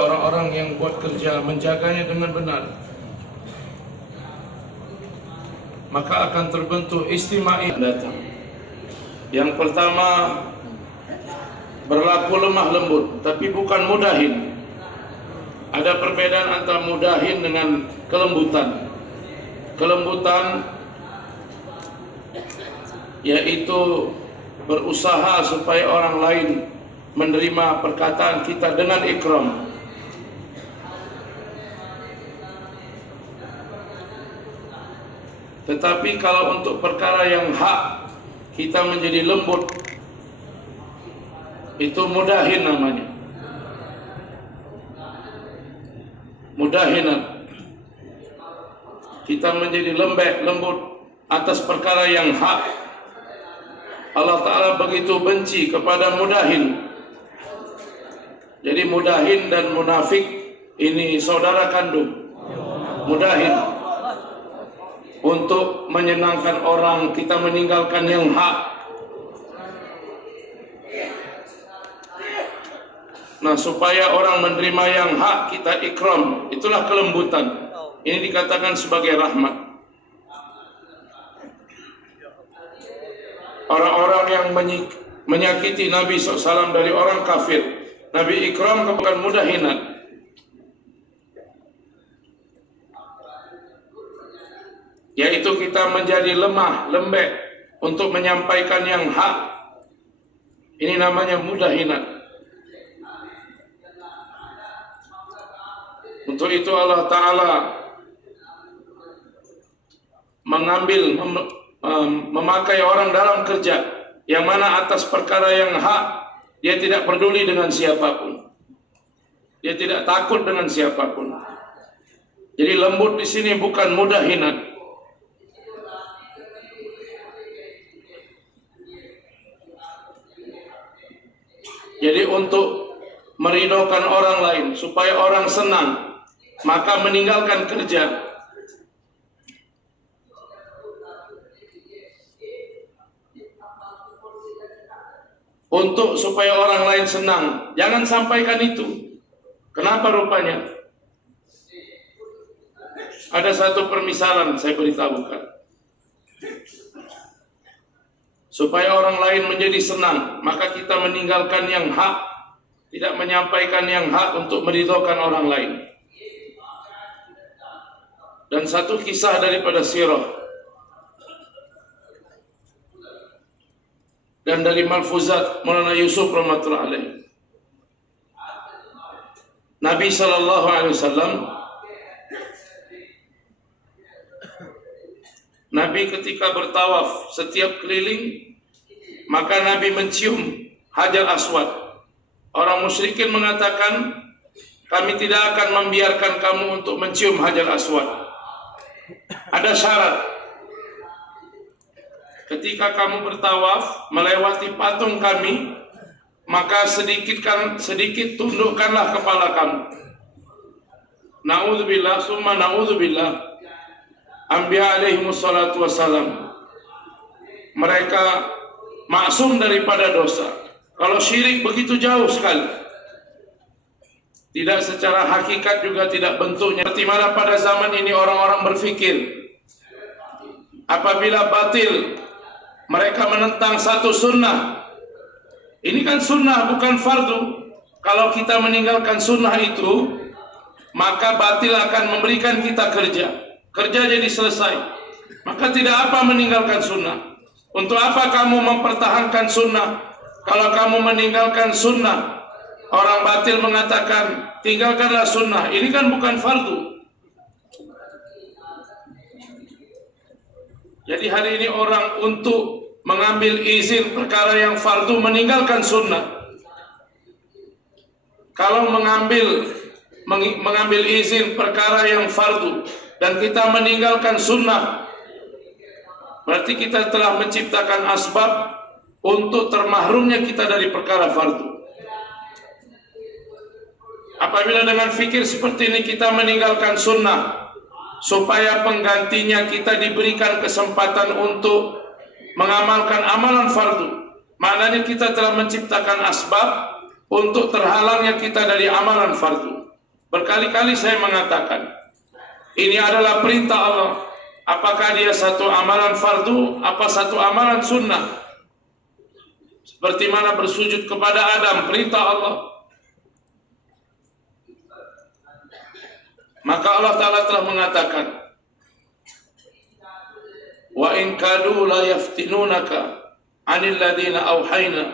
Orang-orang yang buat kerja menjaganya dengan benar, maka akan terbentuk istimewa datang. Yang pertama, berlaku lemah lembut, tapi bukan mudahin. Ada perbedaan antara mudahin dengan kelembutan. Kelembutan yaitu berusaha supaya orang lain menerima perkataan kita dengan ikram. Tetapi kalau untuk perkara yang hak, kita menjadi lembut, itu mudahin namanya. Mudahinan. Kita menjadi lembut atas perkara yang hak. Allah Ta'ala begitu benci kepada mudahin. Jadi mudahin dan munafik ini saudara kandung. Mudahin untuk menyenangkan orang, kita meninggalkan yang hak. Nah, supaya orang menerima yang hak, kita ikram. Itulah kelembutan. Ini dikatakan sebagai rahmat. Orang-orang yang menyakiti Nabi SAW dari orang kafir, Nabi ikram bukan mudahinat. Yaitu kita menjadi lemah, lembek untuk menyampaikan yang hak. Ini namanya mudahinat. Untuk itu Allah Ta'ala memakai orang dalam kerja, yang mana atas perkara yang hak, dia tidak peduli dengan siapapun. Dia tidak takut dengan siapapun. Jadi lembut di sini bukan mudahinat. Jadi untuk meridhokan orang lain, supaya orang senang, maka meninggalkan kerja. Untuk supaya orang lain senang, jangan sampaikan itu. Kenapa rupanya? Ada satu permisalan saya beritahukan. Supaya orang lain menjadi senang, maka kita meninggalkan yang hak, tidak menyampaikan yang hak untuk meridhokan orang lain. Dan satu kisah daripada sirah dan dari Malfuzat Maulana Yusuf rahmatullah alaih. Nabi SAW, Nabi ketika bertawaf setiap keliling, maka Nabi mencium Hajar Aswad. Orang musyrikin mengatakan, kami tidak akan membiarkan kamu untuk mencium Hajar Aswad. Ada syarat. Ketika kamu bertawaf melewati patung kami, maka sedikit tundukkanlah kepala kamu. Na'udzubillah summa na'udzubillah. Anbiya alaihimussalatu wassalam, mereka maksum daripada dosa. Kalau syirik begitu jauh sekali, tidak secara hakikat juga tidak bentuknya. Seperti mana pada zaman ini orang-orang berfikir, apabila batil mereka menentang satu sunnah. Ini kan sunnah bukan fardu. Kalau kita meninggalkan sunnah itu, maka batil akan memberikan kita kerja jadi selesai. Maka tidak apa meninggalkan sunnah. Untuk apa kamu mempertahankan sunnah? Kalau kamu meninggalkan sunnah, orang batil mengatakan tinggalkanlah sunnah. Ini kan bukan fardu. Jadi hari ini orang untuk mengambil izin perkara yang fardu meninggalkan sunnah. Kalau mengambil izin perkara yang fardu dan kita meninggalkan sunnah, berarti kita telah menciptakan asbab untuk termahrumnya kita dari perkara fardu. Apabila dengan fikir seperti ini kita meninggalkan sunnah, supaya penggantinya kita diberikan kesempatan untuk mengamalkan amalan fardu, maknanya kita telah menciptakan asbab untuk terhalangnya kita dari amalan fardu. Berkali-kali saya mengatakan, ini adalah perintah Allah. Apakah dia satu amalan fardu, apa satu amalan sunnah? Seperti mana bersujud kepada Adam, perintah Allah. Maka Allah Ta'ala telah mengatakan, wa in kadu la yaftinunaka anil ladina awhayna.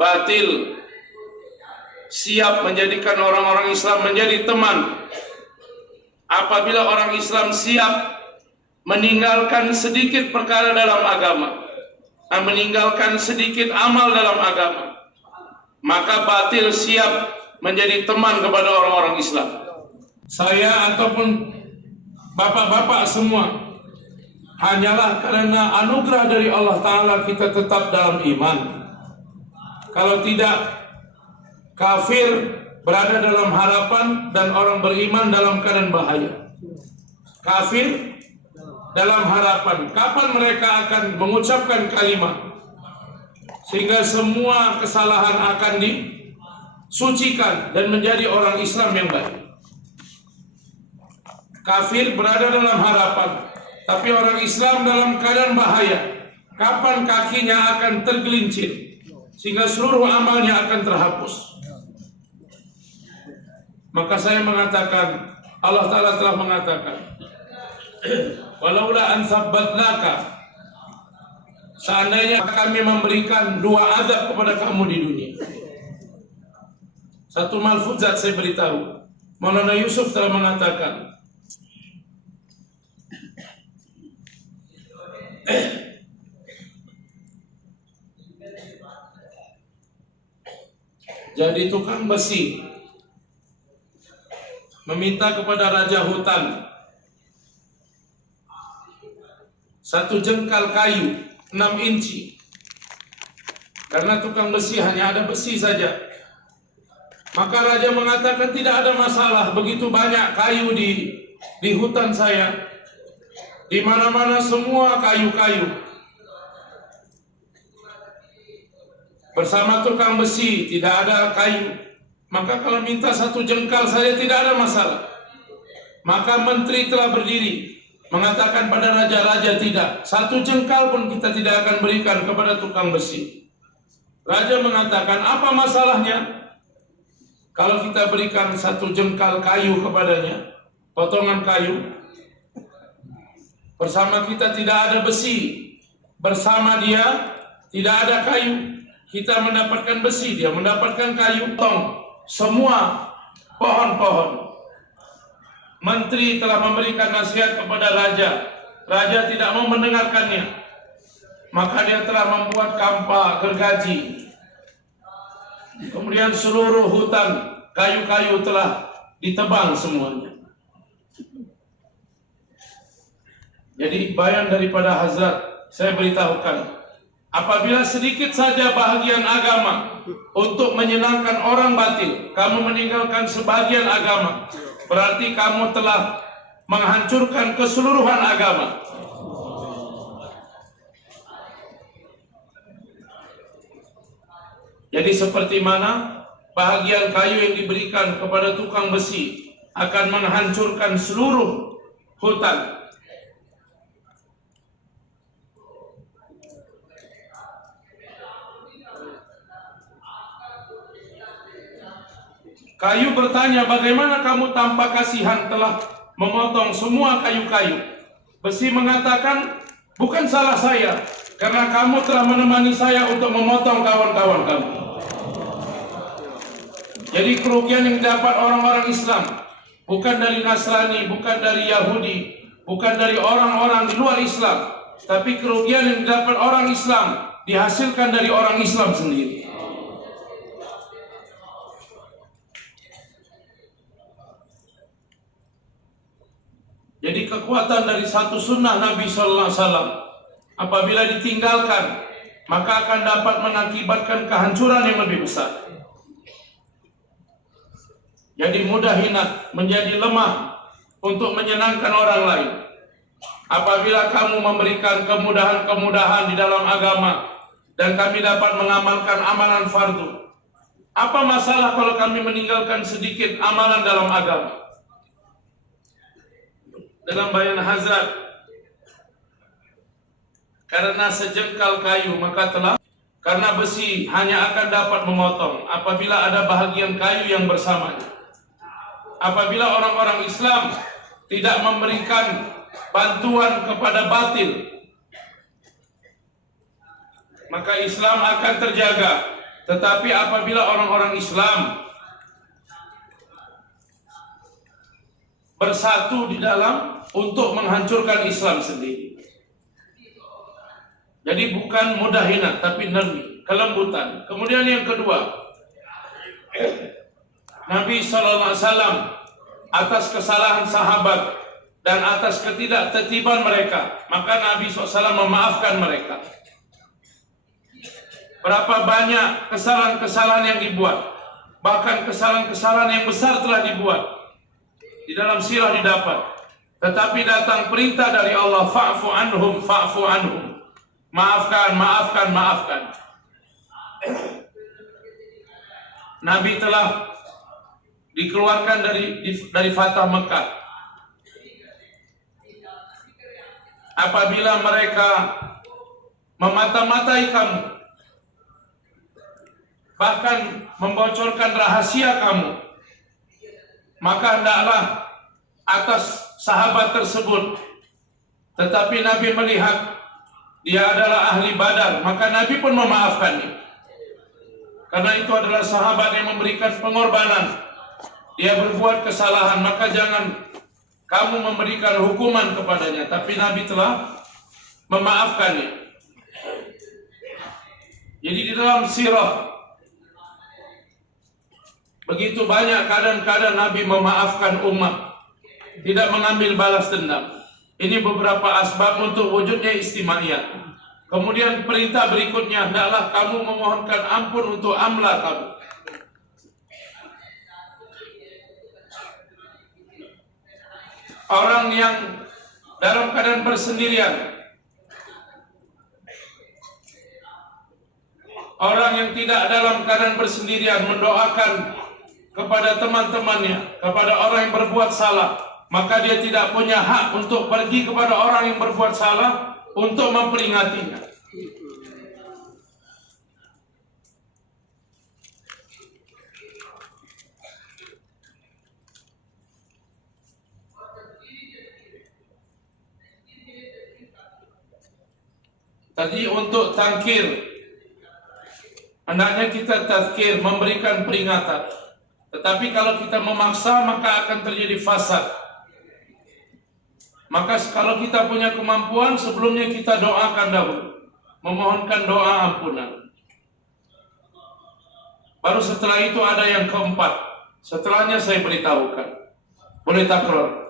Batil siap menjadikan orang-orang Islam menjadi teman apabila orang Islam siap meninggalkan sedikit perkara dalam agama, meninggalkan sedikit amal dalam agama, maka batil siap menjadi teman kepada orang-orang Islam. Saya ataupun bapak-bapak semua, hanyalah karena anugerah dari Allah Ta'ala kita tetap dalam iman. Kalau tidak, kafir berada dalam harapan dan orang beriman dalam keadaan bahaya. Kafir dalam harapan, kapan mereka akan mengucapkan kalimat sehingga semua kesalahan akan disucikan dan menjadi orang Islam yang baik. Kafir berada dalam harapan, tapi orang Islam dalam keadaan bahaya. Kapan kakinya akan tergelincir sehingga seluruh amalnya akan terhapus. Maka saya mengatakan, Allah Ta'ala telah mengatakan, walaula an sabbatnaka, seandainya kami memberikan 2 azab kepada kamu di dunia. Satu malfuzat saya beritahu, Maulana Yusuf telah mengatakan, jadi tukang besi meminta kepada raja hutan 1 jengkal kayu 6 inci, karena tukang besi hanya ada besi saja. Maka raja mengatakan, tidak ada masalah, begitu banyak kayu di hutan saya, di mana-mana semua kayu-kayu. Bersama tukang besi tidak ada kayu, maka kalau minta 1 jengkal saja tidak ada masalah. Maka menteri telah berdiri mengatakan pada raja-raja, tidak, 1 jengkal pun kita tidak akan berikan kepada tukang besi. Raja mengatakan, apa masalahnya kalau kita berikan 1 jengkal kayu kepadanya, potongan kayu? Bersama kita tidak ada besi, bersama dia tidak ada kayu. Kita mendapatkan besi, dia mendapatkan kayu. Potong semua pohon-pohon. Menteri telah memberikan nasihat kepada raja. Raja tidak mau mendengarkannya. Maka dia telah membuat kampa gergaji. Kemudian seluruh hutan kayu-kayu telah ditebang semuanya. Jadi bayan daripada Hazrat, saya beritahukan, apabila sedikit saja bahagian agama untuk menyenangkan orang batil, kamu meninggalkan sebagian agama, berarti kamu telah menghancurkan keseluruhan agama. Jadi seperti mana bahagian kayu yang diberikan kepada tukang besi akan menghancurkan seluruh hutan. Kayu bertanya, bagaimana kamu tanpa kasihan telah memotong semua kayu-kayu? Besi mengatakan, bukan salah saya, karena kamu telah menemani saya untuk memotong kawan-kawan kamu. Jadi kerugian yang didapat orang-orang Islam bukan dari Nasrani, bukan dari Yahudi, bukan dari orang-orang di luar Islam, tapi kerugian yang didapat orang Islam dihasilkan dari orang Islam sendiri. Jadi kekuatan dari satu sunnah Nabi Sallallahu Alaihi Wasallam apabila ditinggalkan, maka akan dapat mengakibatkan kehancuran yang lebih besar. Jadi mudah hina, menjadi lemah untuk menyenangkan orang lain. apabila kamu memberikan kemudahan-kemudahan di dalam agama dan kami dapat mengamalkan amalan fardu. Apa masalah kalau kami meninggalkan sedikit amalan dalam agama? Dalam bayan Hazrat, karena sejengkal kayu maka telah, karena besi hanya akan dapat memotong apabila ada bahagian kayu yang bersamanya. Apabila orang-orang Islam tidak memberikan bantuan kepada batil, maka Islam akan terjaga. Tetapi apabila orang-orang Islam bersatu di dalam untuk menghancurkan Islam sendiri, jadi bukan mudahina tapi nermi, kelembutan. Kemudian yang kedua, Nabi SAW atas kesalahan sahabat dan atas ketidaktertiban mereka, maka Nabi SAW memaafkan mereka. Berapa banyak kesalahan-kesalahan yang dibuat, bahkan kesalahan-kesalahan yang besar telah dibuat. Di dalam sirah didapat, tetapi datang perintah dari Allah, fa'fu anhum, fa'fu anhum. Maafkan, maafkan, maafkan. Nabi telah dikeluarkan dari Fatah Mekah. Apabila mereka memata-matai kamu, bahkan membocorkan rahasia kamu, maka hendaklah atas sahabat tersebut. Tetapi Nabi melihat dia adalah ahli Badar, maka Nabi pun memaafkannya. Karena itu adalah sahabat yang memberikan pengorbanan. Dia berbuat kesalahan, maka jangan kamu memberikan hukuman kepadanya. Tapi Nabi telah memaafkannya. Jadi di dalam sirah begitu banyak keadaan-keadaan Nabi memaafkan umat, tidak mengambil balas dendam. Ini beberapa asbab untuk wujudnya istimaiyah. Kemudian perintah berikutnya, hendaklah kamu memohonkan ampun untuk amla kamu. Orang yang dalam keadaan bersendirian, orang yang tidak dalam keadaan bersendirian mendoakan kepada teman-temannya, kepada orang yang berbuat salah, maka dia tidak punya hak untuk pergi kepada orang yang berbuat salah untuk memperingatinya. Tadi untuk tangkir, hendaknya kita tazkir, memberikan peringatan. Tetapi kalau kita memaksa, maka akan terjadi fasad. Maka kalau kita punya kemampuan, sebelumnya kita doakan dahulu, memohonkan doa ampunan. Baru setelah itu ada yang keempat. Setelahnya saya beritahukan. Boleh takror.